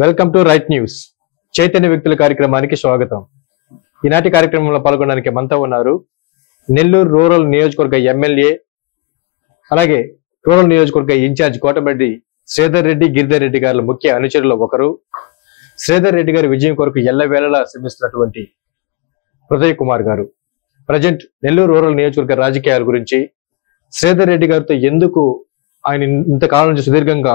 Welcome to right news. Chaitanya వ్యక్తుల కార్యక్రమానికి స్వాగతం. ఈనాటి కార్యక్రమంలో పాల్గొనడానికి మనతో ఉన్నారు నెల్లూరు రూరల్ నియోజకవర్గ ఎమ్మెల్యే, అలాగే రూరల్ నియోజకవర్గ ఇన్ఛార్జ్ కోటమిరెడ్డి శ్రీధర్ రెడ్డి, గిరిధర్ రెడ్డి గారి ముఖ్య అనుచరులు ఒకరు. శ్రీధర్ రెడ్డి గారి విజయం కొరకు ఎల్లవేళలా శ్రమిస్తున్నటువంటి హృదయ్ కుమార్ గారు. ప్రజెంట్ నెల్లూరు రూరల్ నియోజకవర్గ రాజకీయాల గురించి, శ్రీధర్ రెడ్డి గారితో ఎందుకు ఆయన ఇంతకాలం నుంచి సుదీర్ఘంగా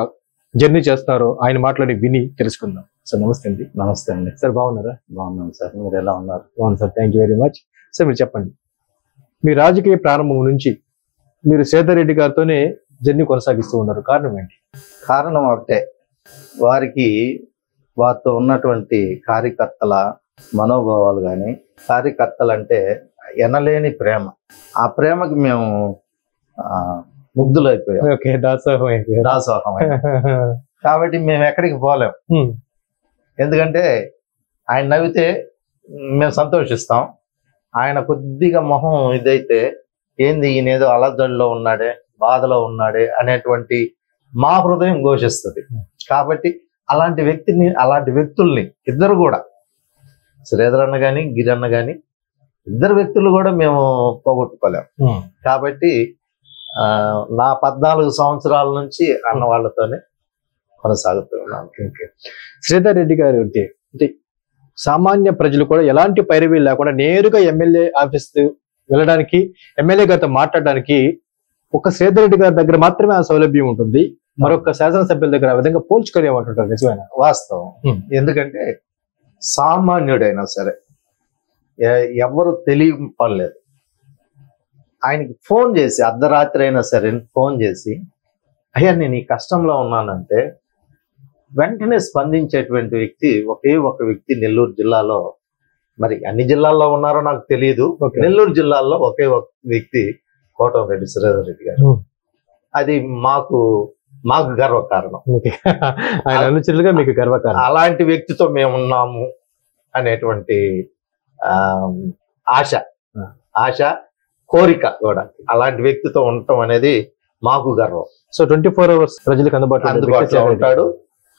జర్నీ చేస్తున్నారో ఆయన మాటలని విని తెలుసుకుందాం. సార్ నమస్తే అండి. నమస్తే అండి. సార్ బాగున్నారా? బాగున్నాను సార్, మీరు ఎలా ఉన్నారు? బాగున్నాను sir, thank you very much. Sir మీరు చెప్పండి, మీ రాజకీయ ప్రారంభం నుంచి మీరు శ్రీధర్ రెడ్డి గారితోనే జర్నీ కొనసాగిస్తూ ఉన్నారు, కారణం ఏంటి? కారణం ఒకటే, వారితో ఉన్నటువంటి కార్యకర్తల మనోభావాలు కానీ, కార్యకర్తలు అంటే ఎనలేని ప్రేమ. ఆ ప్రేమకి మేము ముగ్ధులైపోయాం. ఓకే, దాసోహం. కాబట్టి మేము ఎక్కడికి పోలేం. ఎందుకంటే ఆయన నవ్వితే మేము సంతోషిస్తాం, ఆయన కొద్దిగా మొహం ఇదైతే ఏంది ఈయనేదో అలజడిలో ఉన్నాడే, బాధలో ఉన్నాడే అనేటువంటి మా హృదయం ఘోషిస్తుంది. కాబట్టి అలాంటి వ్యక్తుల్ని ఇద్దరు కూడా, శ్రీధర్ అన్న కానీ గిరి అన్న కానీ, ఇద్దరు వ్యక్తులు కూడా మేము పోగొట్టుకోలేం. కాబట్టి నా 14 సంవత్సరాల నుంచి అన్న వాళ్ళతోనే కొనసాగుతూ ఉన్నాను. శ్రీధర్ రెడ్డి గారు అంటే సామాన్య ప్రజలు కూడా ఎలాంటి పైరవీ లేకుండా నేరుగా ఎమ్మెల్యే ఆఫీస్ వెళ్ళడానికి, ఎమ్మెల్యే గారితో మాట్లాడడానికి ఒక శ్రీధర్ రెడ్డి గారి దగ్గర మాత్రమే ఆ సౌలభ్యం ఉంటుంది. మరొక శాసనసభ్యుల దగ్గర ఆ విధంగా పోల్చుకోలేమంటుంటారు. నిజమేనా? వాస్తవం. ఎందుకంటే సామాన్యుడైనా సరే, ఎవరు తెలియపడలేదు, ఆయనకి ఫోన్ చేసి, అర్ధరాత్రి అయినా సరే ఫోన్ చేసి, అయ్యా నేను ఈ కష్టంలో ఉన్నానంటే వెంటనే స్పందించేటువంటి వ్యక్తి ఒకే ఒక వ్యక్తి నెల్లూరు జిల్లాలో, మరి అన్ని జిల్లాల్లో ఉన్నారో నాకు తెలియదు, నెల్లూరు జిల్లాలో ఒకే ఒక వ్యక్తి కోటమిరెడ్డి శ్రీధర్ రెడ్డి గారు. అది మాకు గర్వకారణం. ఆయన అనుచరులుగా మీకు గర్వకారణం. అలాంటి వ్యక్తితో మేము ఉన్నాము అనేటువంటి ఆశ, కోరిక కూడా, అలాంటి వ్యక్తితో ఉండటం అనేది మాకు గర్వం. సో 24 hours ప్రజలకు అందుబాటులో ఉంటాడు.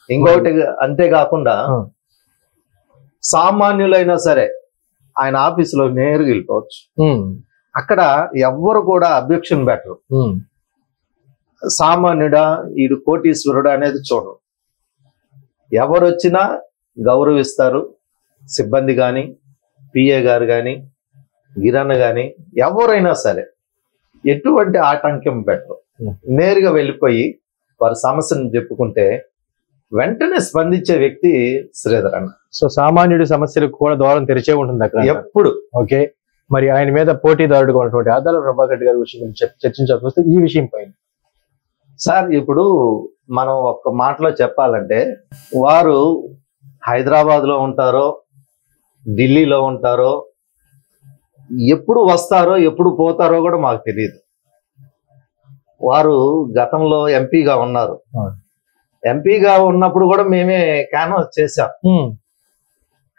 ఇంకొకటి అంతేకాకుండా సామాన్యులైనా సరే ఆయన ఆఫీసులో నేరుగా వెళ్ళిపోవచ్చు. అక్కడ ఎవ్వరు కూడా అబ్జెక్షన్ పెట్టరు. సామాన్యుడా ఈడు కోటీశ్వరుడు అనేది చూడరు. ఎవరు వచ్చినా గౌరవిస్తారు. సిబ్బంది కానీ, పిఏ గారు కానీ, గిరన్న కానీ, ఎవరైనా సరే ఎటువంటి ఆటంకం పెట్టరు. నేరుగా వెళ్ళిపోయి వారి సమస్యను చెప్పుకుంటే వెంటనే స్పందించే వ్యక్తి శ్రీధర్ అన్న. సో సామాన్యుడి సమస్యలకు కూడా ద్వారం తెరిచే ఉంటుంది అక్కడ ఎప్పుడు. ఓకే, మరి ఆయన మీద పోటీదారుడుగా ఉన్నటువంటి ఆదాల ప్రభాకర్ రెడ్డి గారి విషయం చర్చించాల్సి వస్తే ఈ విషయం పైన సార్, ఇప్పుడు మనం ఒక్క మాటలో చెప్పాలంటే, వారు హైదరాబాద్ లో ఉంటారో, ఢిల్లీలో ఉంటారో, ఎప్పుడు వస్తారో ఎప్పుడు పోతారో కూడా మాకు తెలియదు. వారు గతంలో ఎంపీగా ఉన్నారు. ఎంపీగా ఉన్నప్పుడు కూడా మేమే క్యాన్వాస్ చేశాం.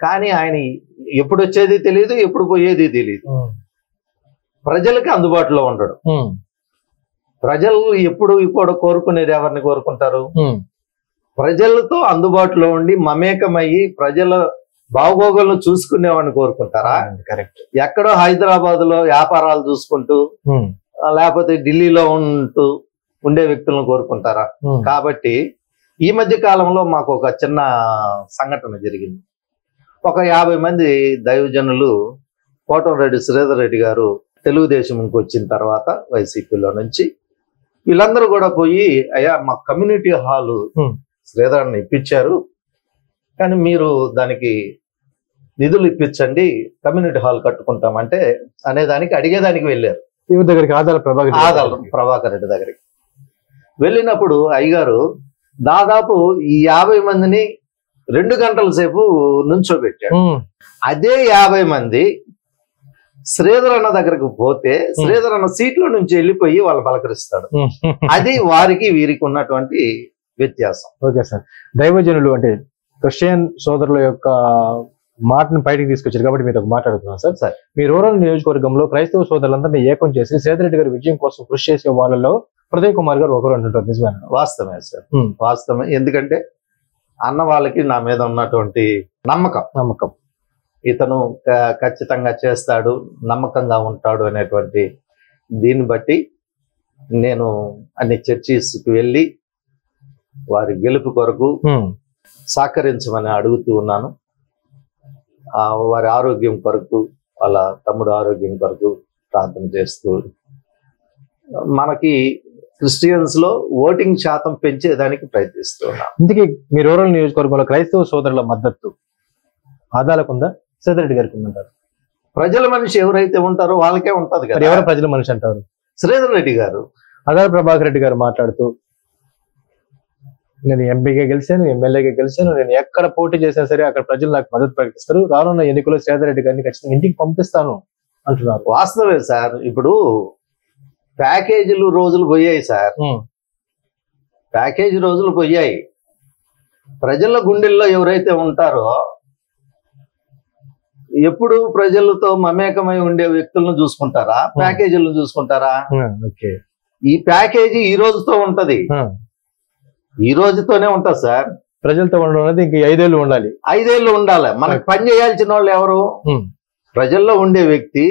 కానీ ఆయన ఎప్పుడు వచ్చేది తెలియదు, ఎప్పుడు పోయేది తెలియదు. ప్రజలకి అందుబాటులో ఉండడు. ప్రజలు ఎప్పుడు కూడా కోరుకునేది ఎవరిని కోరుకుంటారు? ప్రజలతో అందుబాటులో ఉండి మమేకమయ్యి ప్రజల బాగోగులను చూసుకునేవాడిని కోరుకుంటారా? కరెక్ట్. ఎక్కడో హైదరాబాద్ లో వ్యాపారాలు చూసుకుంటూ, లేకపోతే ఢిల్లీలో ఉండే వ్యక్తులను కోరుకుంటారా? కాబట్టి ఈ మధ్య కాలంలో మాకు ఒక చిన్న సంఘటన జరిగింది. ఒక 50 మంది దైవజనులు కోటమిరెడ్డి శ్రీధర్ రెడ్డి గారు తెలుగుదేశంకి వచ్చిన తర్వాత వైసీపీలో నుంచి వీళ్ళందరూ కూడా పోయి, అయ్యా మా కమ్యూనిటీ హాలు శ్రీధర్ని ఇప్పించారు, కానీ మీరు దానికి నిధులు ఇప్పించండి, కమ్యూనిటీ హాల్ కట్టుకుంటామంటే అనేదానికి అడిగేదానికి వెళ్ళారు. ఎవరి దగ్గరికి? ఆదాల ప్రభాకర్ రెడ్డి దగ్గరికి వెళ్ళినప్పుడు అయ్యగారు దాదాపు ఈ 50 మందిని 2 గంటల సేపు నుంచోబెట్టాడు. అదే 50 మంది శ్రీధర్ అన్న దగ్గరకు పోతే శ్రీధర్ అన్న సీట్లో నుంచి వెళ్ళిపోయి వాళ్ళు పలకరిస్తాడు. అది వారికి వీరికి ఉన్నటువంటి వ్యత్యాసం. ఓకే సార్, దైవజనులు అంటే క్రిస్టియన్ సోదరుల యొక్క మాటను బయటకు తీసుకొచ్చారు కాబట్టి మీతో మాట్లాడుతున్నాను సార్. సార్, మీ రూరల్ నియోజకవర్గంలో క్రైస్తవ సోదరులందరినీ ఏకం చేసి శ్రీధర్ రెడ్డి గారి విజయం కోసం కృషి చేసే వాళ్ళలో హృదయ్ కుమార్ గారు ఒకరు అంటుంటారు. నిజమే? వాస్తవమే సార్, వాస్తవమే. ఎందుకంటే అన్న వాళ్ళకి నా మీద ఉన్నటువంటి నమ్మకం ఇతను ఖచ్చితంగా చేస్తాడు, నమ్మకంగా ఉంటాడు అనేటువంటి దీన్ని బట్టి నేను అన్ని చర్చిస్కి వెళ్ళి వారి గెలుపు కొరకు సహకరించమని అడుగుతూ ఉన్నాను. వారి ఆరోగ్యం కొరకు, వాళ్ళ తమ్ముడు ఆరోగ్యం కొరకు ప్రార్థన చేస్తూ, మనకి క్రిస్టియన్స్ లో ఓటింగ్ శాతం పెంచేదానికి ప్రయత్నిస్తూ ఉన్నాం. ఇందుకే మీ రూరల్ నియోజకవర్గంలో క్రైస్తవ సోదరుల మద్దతు ఆదాలకుందా, శ్రీధర్ రెడ్డి గారికి ఉందంటారు? ప్రజల మనిషి ఎవరైతే ఉంటారో వాళ్ళకే ఉంటది కదా. ఎవరు ప్రజల మనిషి అంటారు? శ్రీధర్ రెడ్డి గారు. ఆదాల ప్రభాకర్ రెడ్డి గారు మాట్లాడుతూ, నేను ఎంపీగా గెలిచాను, ఎమ్మెల్యేగా గెలిచాను, నేను ఎక్కడ పోటీ చేసినా సరే అక్కడ ప్రజలు నాకు మద్దతు ప్రకటిస్తారు, రానున్న ఎన్నికల్లో శ్రీధర్ రెడ్డి గారిని ఖచ్చితంగా ఇంటికి పంపిస్తాను అంటున్నారు. వాస్తవే సార్. ఇప్పుడు ప్యాకేజీలు రోజులు పోయాయి సార్, ప్యాకేజీ రోజులు పోయాయి. ప్రజల గుండెల్లో ఎవరైతే ఉంటారో, ఎప్పుడు ప్రజలతో మమేకమై ఉండే వ్యక్తులను చూసుకుంటారా, ప్యాకేజీలను చూసుకుంటారా? ఈ ప్యాకేజీ ఈ రోజుతో ఉంటది, ఈ రోజుతోనే ఉంటది సార్. ప్రజలతో ఉండడం అనేది ఇంక 5 ఏళ్ళు ఉండాలి. 5 ఏళ్ళు ఉండాలి. మనకు పని చేయాల్సిన వాళ్ళు ఎవరు? ప్రజల్లో ఉండే వ్యక్తి,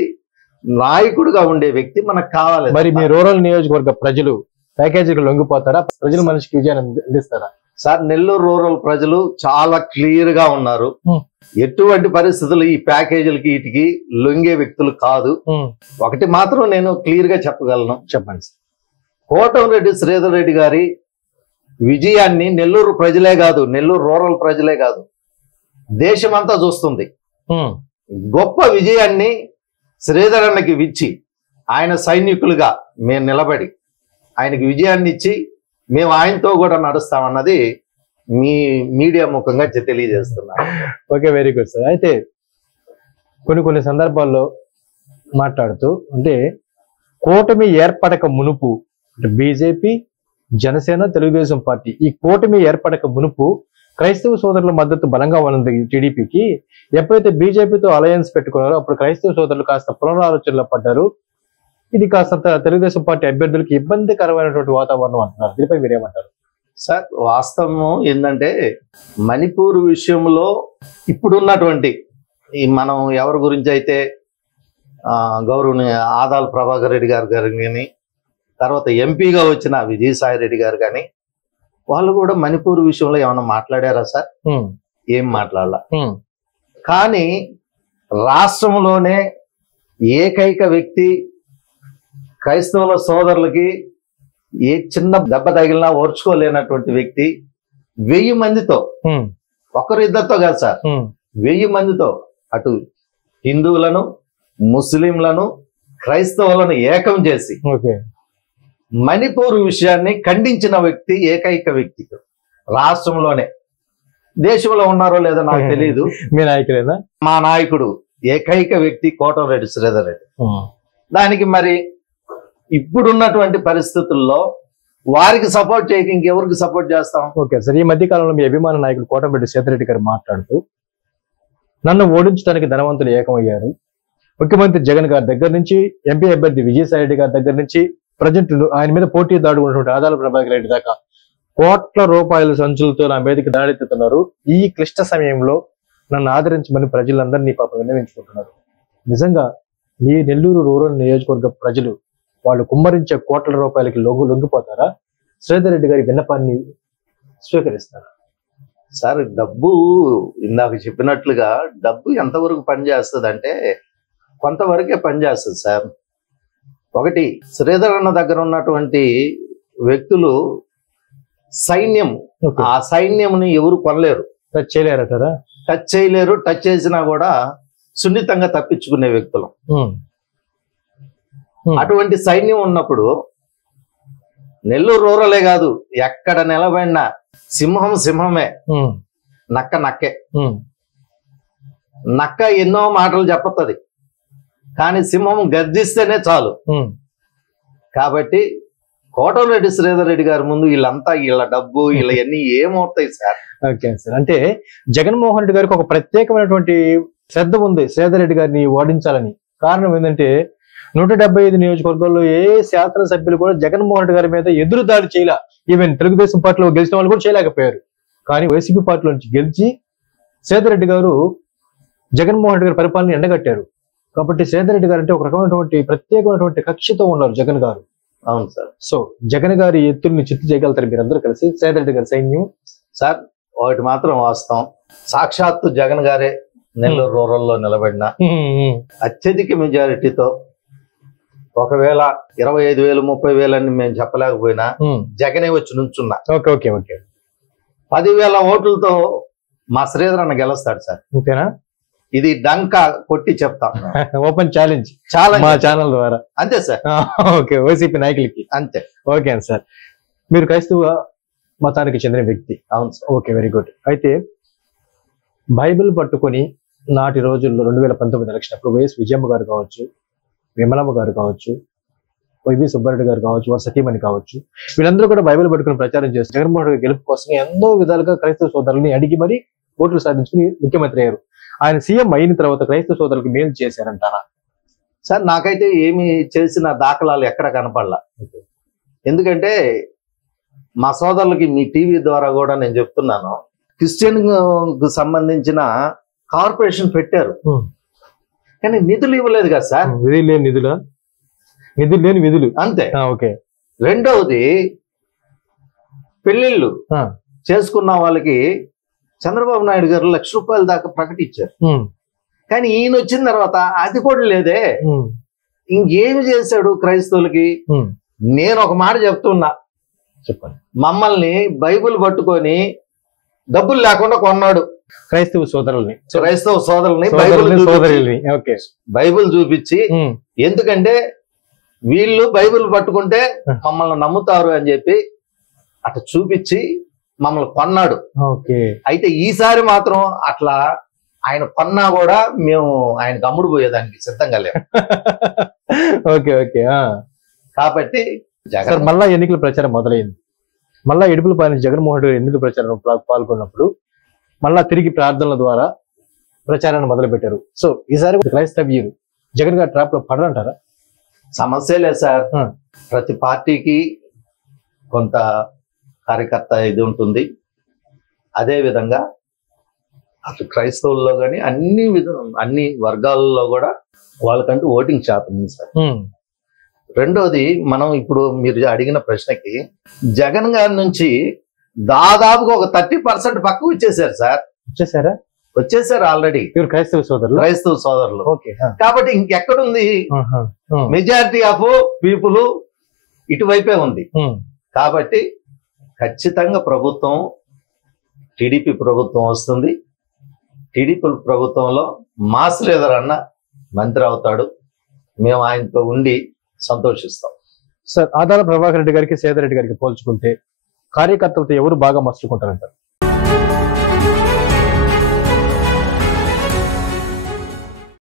నాయకుడుగా ఉండే వ్యక్తి మనకు కావాలి. మరి మీ రూరల్ నియోజకవర్గ ప్రజలు ప్యాకేజీకి లొంగిపోతారా? ప్రజల మనిషికి విజయాన్ని అందిస్తారా? సార్, నెల్లూరు రూరల్ ప్రజలు చాలా క్లియర్ గా ఉన్నారు. ఎటువంటి పరిస్థితులు ఈ ప్యాకేజీలకి వీటికి లొంగే వ్యక్తులు కాదు. ఒకటి మాత్రం నేను క్లియర్ గా చెప్పగలను. చెప్పండి. కోటంరెడ్డి శ్రీధర్ రెడ్డి గారి విజయాన్ని నెల్లూరు ప్రజలే కాదు, నెల్లూరు రూరల్ ప్రజలే కాదు, దేశమంతా చూస్తుంది. గొప్ప విజయాన్ని శ్రీధర్ అన్నకి ఇచ్చి, ఆయన సైనికులుగా మేము నిలబడి ఆయనకి విజయాన్ని ఇచ్చి మేము ఆయనతో కూడా నడుస్తామన్నది మీ మీడియా ముఖంగా తెలియజేస్తున్నా. Okay, very good sir. అయితే కొన్ని సందర్భాల్లో మాట్లాడుతూ, అంటే కూటమి ఏర్పడక మునుపు, అంటే బీజేపీ, జనసేన, తెలుగుదేశం పార్టీ ఈ కూటమి ఏర్పడక మునుపు క్రైస్తవ సోదరుల మద్దతు బలంగా ఉన్నది టీడీపీకి. ఎప్పుడైతే బీజేపీతో అలయన్స్ పెట్టుకున్నారో అప్పుడు క్రైస్తవ సోదరులు కాస్త పునరాలోచనలో పడ్డారు. ఇది కాస్త తెలుగుదేశం పార్టీ అభ్యర్థులకు ఇబ్బందికరమైనటువంటి వాతావరణం అంటున్నారు. దీనిపై మీరేమంటారు? సార్, వాస్తవం ఏంటంటే మణిపూర్ విషయంలో ఇప్పుడున్నటువంటి ఈ మనం ఎవరి గురించి అయితే గౌరవనీయ ఆదాల ప్రభాకర్ రెడ్డి గారు కానీ, తర్వాత ఎంపీగా వచ్చిన విజయసాయి రెడ్డి గారు కానీ, వాళ్ళు కూడా మణిపూర్ విషయంలో ఏమైనా మాట్లాడారా సార్? ఏం మాట్లాడాల. కానీ రాష్ట్రంలోనే ఏకైక వ్యక్తి క్రైస్తవుల సోదరులకి ఏ చిన్న దెబ్బ తగిలినా ఓర్చుకోలేనటువంటి వ్యక్తి 1000 మందితో, ఒకరిద్దరితో కాదు సార్, 1000 మందితో అటు హిందువులను, ముస్లింలను, క్రైస్తవులను ఏకం చేసి మణిపూర్ విషయాన్ని ఖండించిన వ్యక్తి ఏకైక వ్యక్తి రాష్ట్రంలోనే. దేశంలో ఉన్నారో లేదో నాకు తెలియదు. మీ నాయకుడేనా? మా నాయకుడు ఏకైక వ్యక్తి కోటంరెడ్డి శ్రీధర్ రెడ్డి. దానికి మరి ఇప్పుడున్నటువంటి పరిస్థితుల్లో వారికి సపోర్ట్ చేయక ఇంకెవరికి సపోర్ట్ చేస్తాం? ఓకే సార్, ఈ మధ్య కాలంలో మీ అభిమాన నాయకుడు కోటంరెడ్డి శ్రీధర్ రెడ్డి గారు మాట్లాడుతూ, నన్ను ఓడించడానికి ధనవంతులు ఏకమయ్యారు. ముఖ్యమంత్రి జగన్ గారి దగ్గర నుంచి, ఎంపీ అభ్యర్థి విజయసాయి రెడ్డి గారి దగ్గర నుంచి, ప్రజెంట్ ఆయన మీద పోటీ దాడుకున్నటువంటి ఆదాల ప్రభాకర్ రెడ్డి దాకా కోట్ల రూపాయల సంచులతో నా మీదకి దాడెత్తుతున్నారు. ఈ క్లిష్ట సమయంలో నన్ను ఆదరించమని ప్రజలందరినీ పాపం విన్నవించుకుంటున్నారు. నిజంగా ఈ నెల్లూరు రూరల్ నియోజకవర్గ ప్రజలు వాళ్ళు కుమ్మరించే కోట్ల రూపాయలకి లొంగిపోతారా? శ్రీధర్ రెడ్డి గారి విన్నపాన్ని స్వీకరిస్తారా? సార్, డబ్బు ఇందాక చెప్పినట్లుగా డబ్బు ఎంతవరకు పనిచేస్తుంది అంటే కొంతవరకే పనిచేస్తుంది సార్. ఒకటి, శ్రీధర్ అన్న దగ్గర ఉన్నటువంటి వ్యక్తులు సైన్యం, ఆ సైన్యంని ఎవరు కొనలేరు, టచ్ చేయలేరు కదా. టచ్ చేయలేరు. టచ్ చేసినా కూడా సున్నితంగా తప్పించుకునే వ్యక్తులు. అటువంటి సైన్యం ఉన్నప్పుడు నెల్లూరు రూరలే కాదు, ఎక్కడ నిలబడినా సింహం సింహమే, నక్క నక్కే. నక్క ఎన్నో మాటలు చెప్పతుంది, కానీ సింహం గర్జిస్తేనే చాలు. కాబట్టి కోటంరెడ్డి శ్రీధర్ రెడ్డి గారి ముందు వీళ్ళంతా వీళ్ళ డబ్బు వీళ్ళన్నీ ఏమవుతాయి సార్? ఓకే సార్, అంటే జగన్మోహన్ రెడ్డి గారికి ఒక ప్రత్యేకమైనటువంటి శ్రద్ధ ఉంది శ్రీధర్ రెడ్డి గారిని ఓడించాలని. కారణం ఏంటంటే 175 నియోజకవర్గాల్లో ఏ శాసనసభ్యులు కూడా జగన్మోహన్ రెడ్డి గారి మీద ఎదురు దాడి చేయలే. ఈవెన్ తెలుగుదేశం పార్టీలో గెలిచిన వాళ్ళు కూడా చేయలేకపోయారు. కానీ వైసీపీ పార్టీలో నుంచి గెలిచి సేదరెడ్డి గారు జగన్మోహన్ రెడ్డి గారి పరిపాలన ఎండగట్టారు. కాబట్టి సేదరెడ్డి గారు అంటే ఒక రకమైనటువంటి ప్రత్యేకమైనటువంటి కక్షతో ఉన్నారు జగన్ గారు. అవును సార్. సో జగన్ గారి ఎత్తుల్ని చిత్తు చేయగలుగుతారు మీరందరూ కలిసి, సేదరెడ్డి గారి సైన్యం. సార్ ఒకటి మాత్రం వాస్తవం, సాక్షాత్తు జగన్ గారే నెల్లూరు రూరల్లో నిలబడిన అత్యధిక మెజారిటీతో, ఒకవేళ 25,000 30,000 అని మేము చెప్పలేకపోయినా జగనే వచ్చి నుంచున్నా. ఓకే ఓకే ఓకే 10,000 ఓట్లతో మా శ్రీధర్ అన్న గెలుస్తాడు సార్. ఓకేనా? ఇది డంకా కొట్టి చెప్తాం. ఓపెన్ ఛాలెంజ్ చాలా మా ఛానల్ ద్వారా. అంతే సార్. ఓకే, వైసీపీ నాయకులకి అంతే. ఓకే అండి సార్. మీరు క్రైస్తవ మతానికి చెందిన వ్యక్తి. అవును సార్. Okay, very good. అయితే బైబిల్ పట్టుకొని నాటి రోజుల్లో 2019 ఎలక్షన్ అప్పుడు వైఎస్ విజయమ్మ గారు కావచ్చు, విమలమ్మ గారు కావచ్చు, వైవి సుబ్బారెడ్డి గారు కావచ్చు, వారి సతీమణి కావచ్చు, వీళ్ళందరూ కూడా బైబిల్ పట్టుకుని ప్రచారం చేసి జగన్మోహన్ రెడ్డి గెలుపు కోసం ఎన్నో విధాలుగా క్రైస్తవ సోదరుల్ని అడిగి మరి ఓట్లు సాధించుకుని ముఖ్యమంత్రి అయ్యారు. ఆయన సీఎం అయిన తర్వాత క్రైస్తవ సోదరులకు మేలు చేశారంటారా? సార్ నాకైతే ఏమి చేసిన దాఖలాలు ఎక్కడ కనపడలా. ఎందుకంటే మా సోదరులకి మీ టీవీ ద్వారా కూడా నేను చెప్తున్నాను, క్రిస్టియన్ కు సంబంధించిన కార్పొరేషన్ పెట్టారు కానీ నిధులు ఇవ్వలేదు కదా సార్. విధులు లేని నిధులా? నిధులు లేని విధులు అంతే. ఓకే. రెండవది పెళ్లిళ్ళు చేసుకున్న వాళ్ళకి చంద్రబాబు నాయుడు గారు ₹1,00,000 దాకా ప్రకటించారు. కానీ ఈయన వచ్చిన తర్వాత అది కూడా లేదే. ఇంకేమి చేశాడు క్రైస్తవులకి? నేను ఒక మాట చెప్తున్నా, చెప్పండి. మమ్మల్ని బైబిల్ పట్టుకొని డబ్బులు లేకుండా కొన్నాడు. క్రైస్తవ సోదరుల్ని, క్రైస్తవ సోదరుల్ని బైబిల్ చూపించి, ఎందుకంటే వీళ్ళు బైబిల్ పట్టుకుంటే మమ్మల్ని నమ్ముతారు అని చెప్పి అట్లా చూపించి మమ్మల్ని కొన్నాడు. అయితే ఈసారి మాత్రం అట్లా ఆయన కొన్నా కూడా మేము ఆయనకు అమ్ముడు పోయేదానికి సిద్ధంగా లేము. Okay okay. కాబట్టి జగన్ మళ్ళా ఎన్నికల ప్రచారం మొదలైంది. మళ్ళా ఎడుపుల పైన జగన్మోహన్ రెడ్డి ఎన్నికల ప్రచారం పాల్గొన్నప్పుడు మళ్ళా తిరిగి ప్రార్థనల ద్వారా ప్రచారాన్ని మొదలు పెట్టారు. సో ఈసారి క్రైస్తవ్యులు జగన్ గారి ట్రాప్ లో పడరంటారా? సమస్య లేదు సార్. ప్రతి పార్టీకి కొంత కార్యకర్త ఇది ఉంటుంది. అదే విధంగా అటు క్రైస్తవుల్లో కానీ అన్ని వర్గాలలో కూడా వాళ్ళకంటూ ఓటింగ్ శాతం ఉంది సార్. రెండోది, మనం ఇప్పుడు మీరు అడిగిన ప్రశ్నకి జగన్ గారి నుంచి దాదాపుగా ఒక 30% పక్కకు వచ్చేసారు సార్. వచ్చేసారు ఆల్రెడీ క్రైస్తవ సోదరులు. కాబట్టి ఇంకెక్కడుంది? మెజారిటీ ఆఫ్ పీపుల్ ఇటువైపే ఉంది. కాబట్టి ఖచ్చితంగా ప్రభుత్వం టీడీపీ ప్రభుత్వం వస్తుంది. టీడీపీ ప్రభుత్వంలో మా శ్రీధర్ అన్న మంత్రి అవుతాడు. మేము ఆయనతో ఉండి సంతోషిస్తాం. సార్, ఆదాల ప్రభాకర్ రెడ్డి గారికి సేదరెడ్డి గారికి పోల్చుకుంటే కార్యకర్తలతో ఎవరు బాగా మసులుకుంటారంటారు?